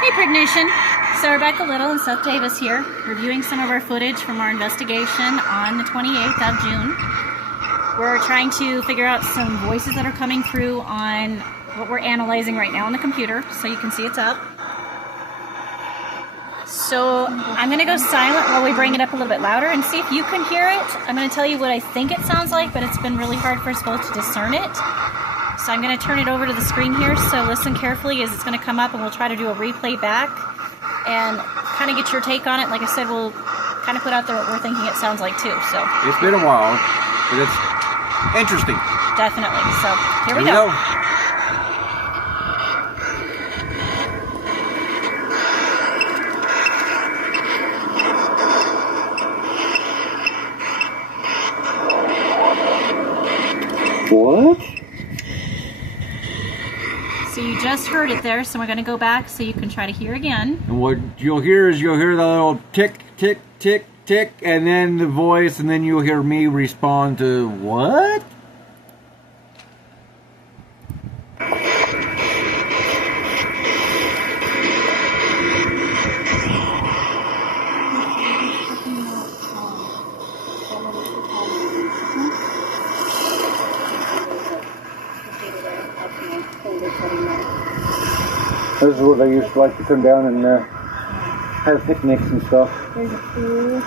Hey Prig Nation, so Rebecca Little and Seth Davis here, reviewing some of our footage from our investigation on the 28th of June. We're trying to figure out some voices that are coming through on what we're analyzing right now on the computer, so you can see it's up. So I'm going to go silent while we bring it up a little bit louder and see if you can hear it. I'm going to tell you what I think it sounds like, but it's been really hard for us both to discern it. So I'm going to turn it over to the screen here, so listen carefully as it's going to come up, and we'll try to do a replay back and kind of get your take on it. Like I said, we'll kind of put out there what we're thinking it sounds like too. So it's been a while, but it's interesting. Definitely. So here we go. What? So you just heard it there, so we're going to go back so you can try to hear again. And what you'll hear is the little tick, tick, tick, tick, and then the voice, and then you'll hear me respond to what? This is what they used to like to come down and have picnics and stuff. There's a pool.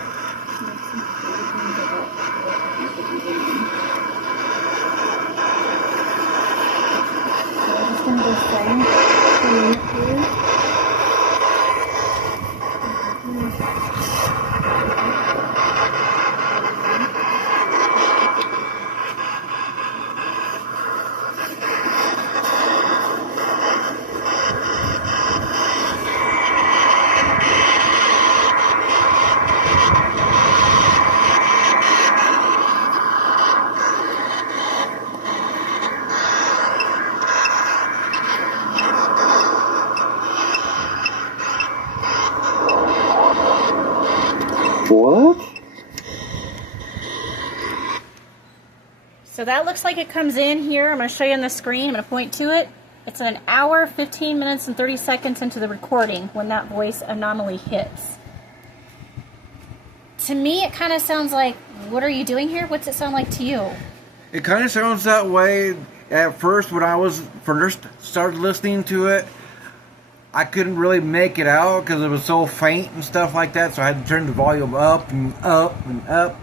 What? So that looks like it comes in here. I'm going to show you on the screen. I'm going to point to it. It's an hour, 15 minutes, and 30 seconds into the recording when that voice anomaly hits. To me, it kind of sounds like, what are you doing here? What's it sound like to you? It kind of sounds that way at first when I was first started listening to it. I couldn't really make it out because it was so faint and stuff like that, so I had to turn the volume up and up and up.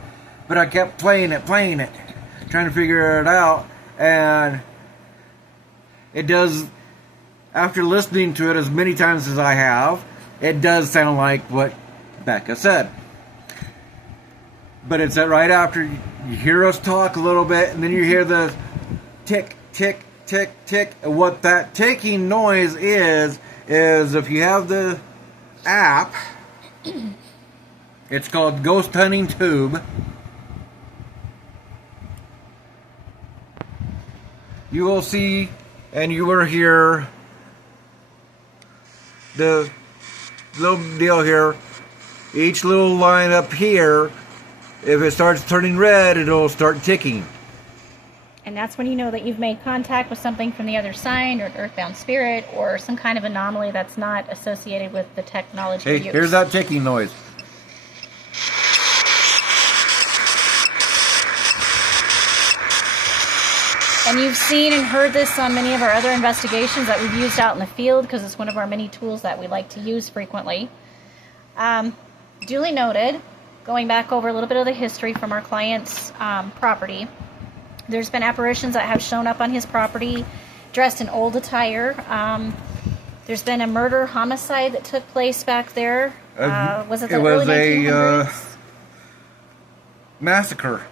But I kept playing it, trying to figure it out. And it does, after listening to it as many times as I have, it does sound like what Becca said. But it's right after you hear us talk a little bit, and then you hear the tick, tick, tick, tick. And what that ticking noise is if you have the app, it's called Ghost Hunting Tube. You will see and you will hear the little deal here. Each little line up here, if it starts turning red, it'll start ticking. And that's when you know that you've made contact with something from the other side, or an earthbound spirit, or some kind of anomaly that's not associated with the technology Hey, used. here's that ticking noise. And you've seen and heard this on many of our other investigations that we've used out in the field, because it's one of our many tools that we like to use frequently. Duly noted, going back over a little bit of the history from our client's property, there's been apparitions that have shown up on his property dressed in old attire. There's been a murder homicide that took place back there. Was it the early 1900s? Massacre.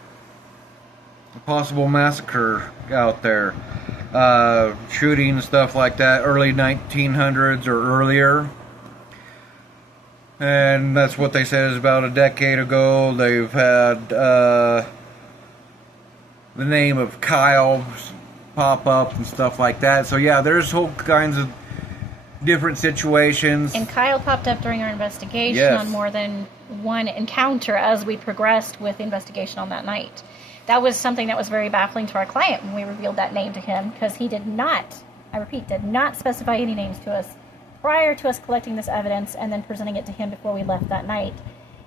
A possible massacre out there. Shooting and stuff like that, early 1900s or earlier. And that's what they said is about a decade ago. They've had the name of Kyle pop up and stuff like that. So yeah, there's whole kinds of different situations. And Kyle popped up during our investigation Yes. on more than one encounter as we progressed with the investigation on that night. That was something that was very baffling to our client when we revealed that name to him, because he did not, I repeat, did not specify any names to us prior to us collecting this evidence and then presenting it to him before we left that night.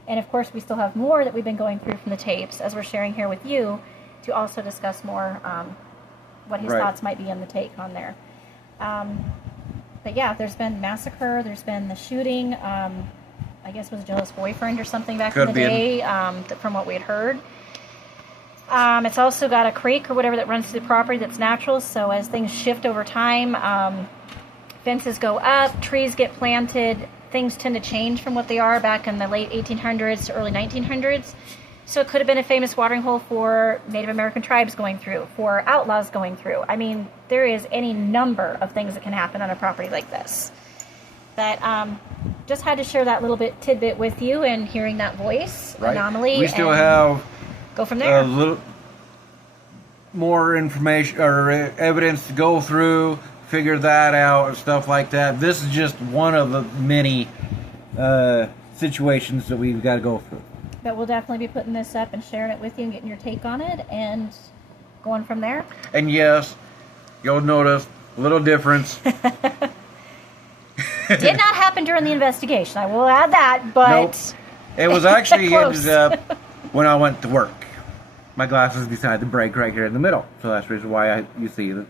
And of course, we still have more that we've been going through from the tapes as we're sharing here with you to also discuss more what his thoughts might be on the take on there. But yeah, there's been massacre, there's been the shooting, I guess it was a jealous boyfriend or something back in the day, from what we had heard. It's also got a creek or whatever that runs through the property that's natural, so as things shift over time, fences go up, trees get planted, things tend to change from what they are back in the late 1800s to early 1900s. So it could have been a famous watering hole for Native American tribes going through, for outlaws going through. I mean, there is any number of things that can happen on a property like this. But just had to share that little bit tidbit with you, and hearing that voice anomaly. We still have go from there. A little more information or evidence to go through, figure that out, and stuff like that. This is just one of the many situations that we've got to go through. But we'll definitely be putting this up and sharing it with you and getting your take on it and going from there. And yes, you'll notice a little difference. Did not happen during the investigation. I will add that, but nope. It was actually ended up when I went to work. My glasses decided to break right here in the middle, so that's the reason why you see that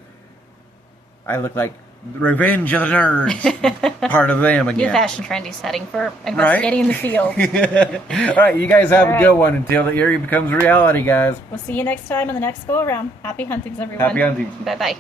I look like Revenge of the Nerds, part of them again. New fashion trendy setting for investigating in the field. All right, you guys have a good one until the area becomes reality, guys. We'll see you next time on the next go around. Happy huntings, everyone. Happy hunting. Bye bye.